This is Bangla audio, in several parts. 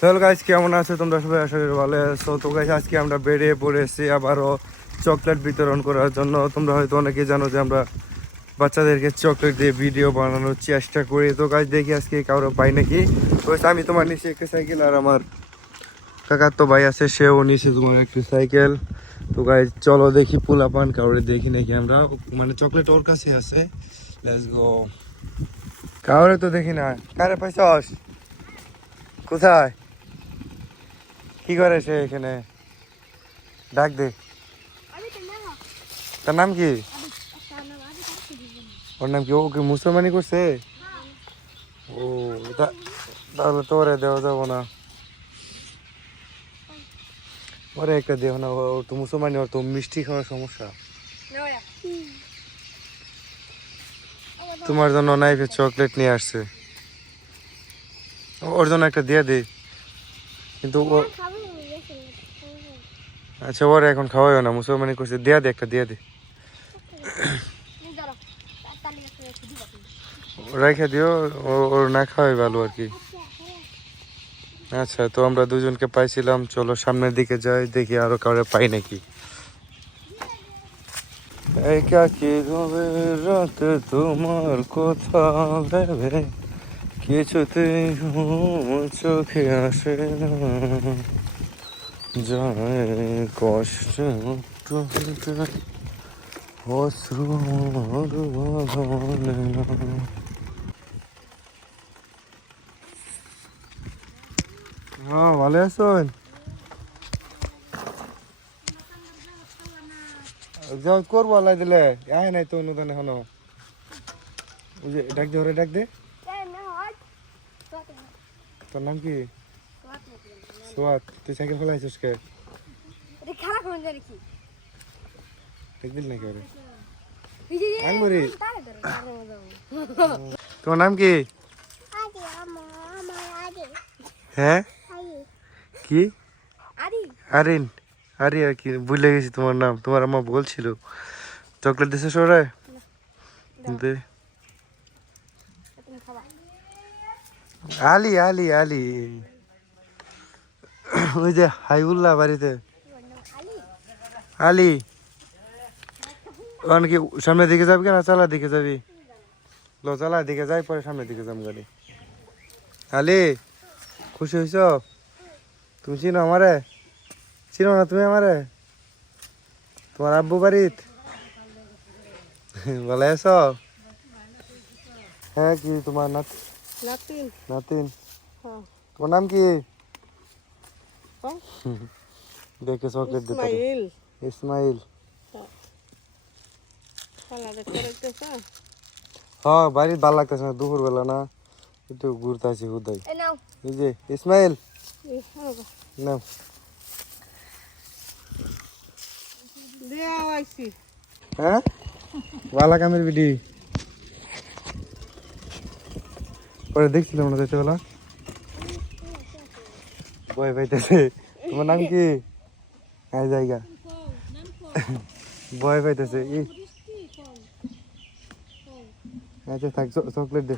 হ্যালো গাইস, কেমন আছো তোমরা সবাই? আশা করি ভালো আছো। তো গাইস, আজকে আমরা বেরিয়ে পড়েছি আবারও চকলেট বিতরণ করার জন্য। তোমরা হয়তো অনেকেই জানো যে আমরা বাচ্চাদেরকে চকলেট দিয়ে ভিডিও বানানোর চেষ্টা করি। তো গাইস, দেখি আজকে কারো পাই নাকি। তো আমি তোমার নিচে একটা সাইকেল, আর আমার কাকার তো ভাই আছে, সেও নিচে তোমার একটা সাইকেল। তো গাইস চলো দেখি পোলাপান কাউরে দেখি নাকি আমরা, মানে চকলেট ওর কাছে আছে। Let's go. কাউরে তো দেখি না। কারে পাইছস? কোথায়? কি করে সে এখানে? ডাক দে। তার নাম কি? ওর নাম কি? ও কি মুসলমানি করছে? ও তাহলে তোরে দেওয়া যাবো না। ওরে একটা দেও না, ও তো মুসলমানি, ওর তো মিষ্টি খাওয়ার সমস্যা। তোমার জন্য নাইফে চকলেট নিয়ে আসছে, ওর জন্য একটা দিয়ে দে। কিন্তু ও আচ্ছা, ওরে এখন খাওয়াইও না, মুসলমানি করছে। দিয়া দে, একটা দিয়ে দে, রেখে দিও। ওর না খাওয়াই ভালো আর কি। আচ্ছা, তো আমরা দুজনকে পাইছিলাম, চলো সামনের দিকে যাই, দেখি আরো কাউরে পাই নাকি। একা কি হবে রাত তোমার কথা ভেবে, কিছুতেই ঘুম চোখে আসে না, যায় কষ্ট অশ্রু আর বাঁধনে না। হ্যাঁ, ভালো আছেন? যাও করবো আল্লাহ দিলে। আয় নাই তো অনুদান এখনো। ওই যে ডাক দে, ওরে ডাক দে। তোর নাম কি? সোয়াত। তুই সাইকেল ফেলাইছিস কে? দেখ দিল নাকি ওরে? আঙ্গুরি। তোমার নাম কি? হ্যাঁ কি? আরিন। আরে আর কি, ভুলে গেছি তোমার নাম। তোমার আম্মা বলছিল। চকলেট দিছে সরে দে। আলি আলি আলি, ওই যে হাইবুল্লাহ বাড়িতে। আলি কি সামনের দিকে যাবি না চালার দিকে যাবি? লো, চালার দিকে যাই, পরে সামনের দিকে যাম গাড়ি। আলি, খুশি হয়েছ? তুমি চিনো আমারে? চিনো না তুমি আমারে? তোমার আব্বু বাড়িত? ভালো আছো? হ্যাঁ, কি তোমার নাতিন? নাতিন। তোমার নাম কি? দেখে চকলেট দিতে। ইসমাইল। হ্যাঁ, বাড়ির ভালো লাগতেছে না, দুপুর বেলা না, একটু ঘুরতে আসি হুদাই। এই যে ইসমাইল, নাও। হ্যাঁ, বালা কামের বিডি পরে দেখছিলাম না যেতে বেলা। ভয় পাইতেছে। তোমার নাম কি? হ্যাঁ, জায়গা ভয় পাইতেছে। আচ্ছা থাক, চকলেট দে।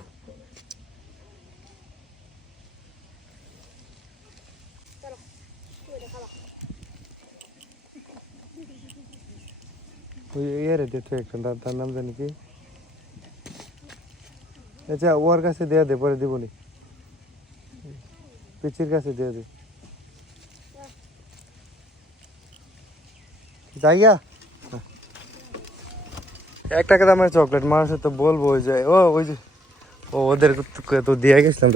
ওই এর দে তো একটা, তার নাম জানি কি? আচ্ছা, ওর কাছে দেয়া দে, পরে দিবনি। পিচির কাছে দেয়া দে। জায়গা 1 টাকা দামের চকলেট, মানুষের তো বলবো ওই যে ওই যে ওদের তো দিয়ে গেছিলাম।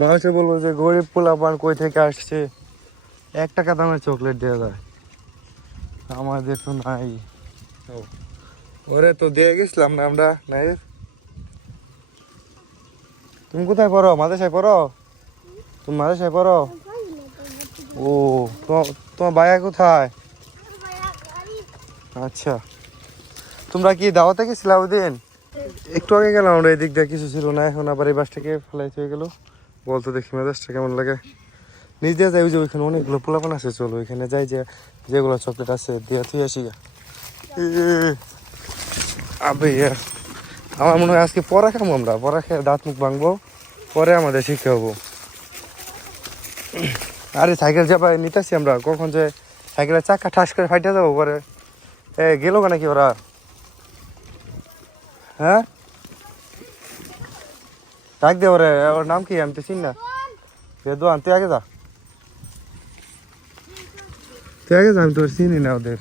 মানুষের বলবো যে গরিব পোলাপান কই থেকে আসছে, 1 টাকা দামের চকলেট দেওয়া যায়। আমাদের তো নাই। ওরে তো দিয়ে গেছিলাম না আমরা। নাই, তুমি কোথায় পড়ো? মাদ্রাসায় পড়ো? তুমি মাদ্রাসায় পড়ো? ও, তোমার ভাইয়া কোথায়? আচ্ছা, তোমরা কি দাওয়াতে গেছিলা ওদিন? একটু আগে গেলাম আমরা, এদিক দিয়ে কিছু ছিল না, এখন আবার এই বাসটাকে ফেলাই হয়ে গেল। বলতো দেখি মেজাজটা কেমন লাগে। নিজ দিয়ে যাই, ওই যে ওইখানে অনেকগুলো পোলাপান আছে, চলো ওইখানে যাই, যে যেগুলো চকলেট আছে দিয়ে তুই আসি। আবে আমার মনে হয় আজকে পড়া খাবো আমরা, পড়া খেয়ে দাঁত মুখ ভাঙবো, পরে আমাদের শিক্ষা হবো। আরে সাইকেল চাপাই নিতেছি আমরা, কখন যে সাইকেলের চাকা ঠাস করে ফাইটে যাবো পরে। গেল নাকি ওরা? হ্যাঁ, ডাক দে ওরে, ওর নাম কি আমি তো চিনি না। রেদওয়ান, তুই আগে যা, তুই আগে যা, আমি তোর চিনি না ওদের।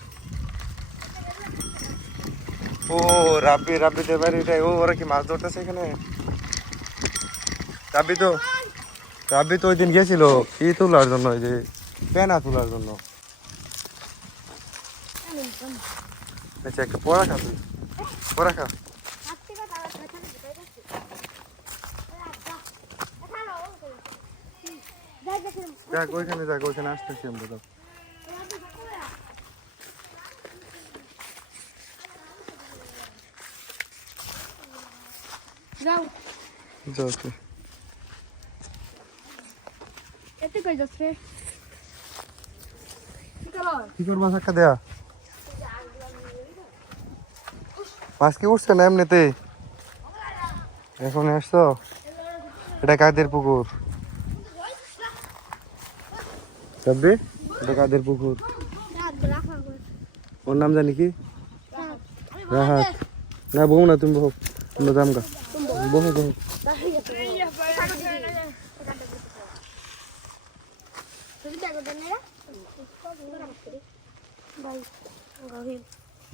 ও রাব্বিদের বাড়ি এটাই। ও ওরা কি মাছ ধরতেছে এখানে? রাব্বি তো ওই দিন গেছিল ই তোলার জন্য, ওই যে পেনা তোলার জন্য। আচ্ছা, একটা পড়া খা, তুই পড়া খা। দেখ ওইখানে, দেখ ওইখানে আসতেছি আমরা তো। যাও যাও তুই। এতে কই যাস রে? কি করবা ধাক্কা দেয়া? মাছ কি উঠছে না এমনিতে? এখন আসছো? এটা কাদের পুকুর? সাব্বি, এটা কাদের পুকুর? ওর নাম জানি কি? রাহাত। না বউ না, তুমি বউ। তুমি দামগা বহু বহু।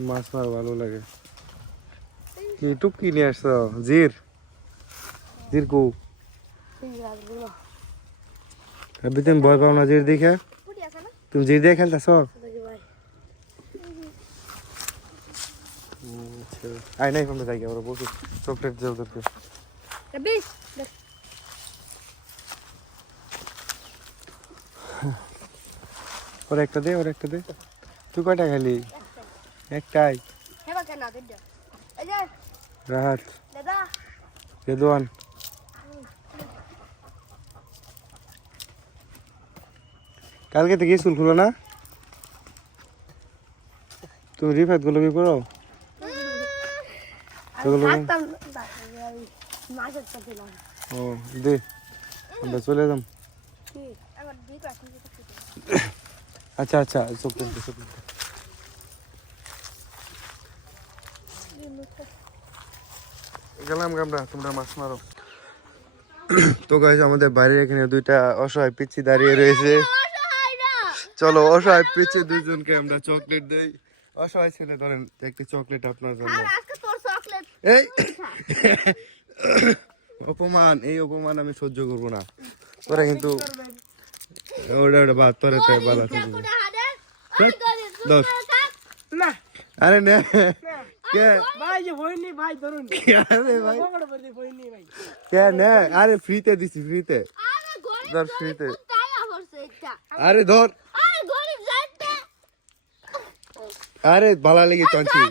মাছ মার ভালো লাগে। কি টুপকি নিয়ে আসছো? জির জির কু? তুমি ভয় পাও না জির দেখে? তুমি জির দিয়ে খেলতেছ? আই নাই ফোনে যাই, ওরা বসে চকলেট দিয়ে ওদেরকে। ওর একটা দে, ওর একটা দে। তুই কয়টা খালি? একটাই। রাহাত, রেদওয়ান। কালকে থেকে স্কুল খুলো না? তুমি রিফাত গুলো কি করো? ও দে, আমরা চলে যাম। আচ্ছা আচ্ছা, চকলেট দে, চকলেট দে। গেলাম আমরা, তোমরা মাছ মারো। তো গাইস, আমাদের বাড়ির এখানে দুইটা অসহায় পিচ্ছি দাঁড়িয়ে রয়েছে। চলো অসহায় পিচ্ছি দুইজনকে আমরা চকলেট দেই। অসহায় ছেলে, ধরেন একটি চকলেট আপনার জন্য। এই অপমান, এই অপমান আমি সহ্য করবো না। তোরা কিন্তু ওটা ওটা বাদ, তোরা বালা দশ। আরে নে কে ভাই যে হইনি ভাই, ধরুন আরে ভাই হইনি ভাই। কে নে? আরে ফ্রিতে দিছি, ফ্রিতে ধর, ফ্রিতে। আরে ধর, আরে ভালো লেগে চাচ্ছি।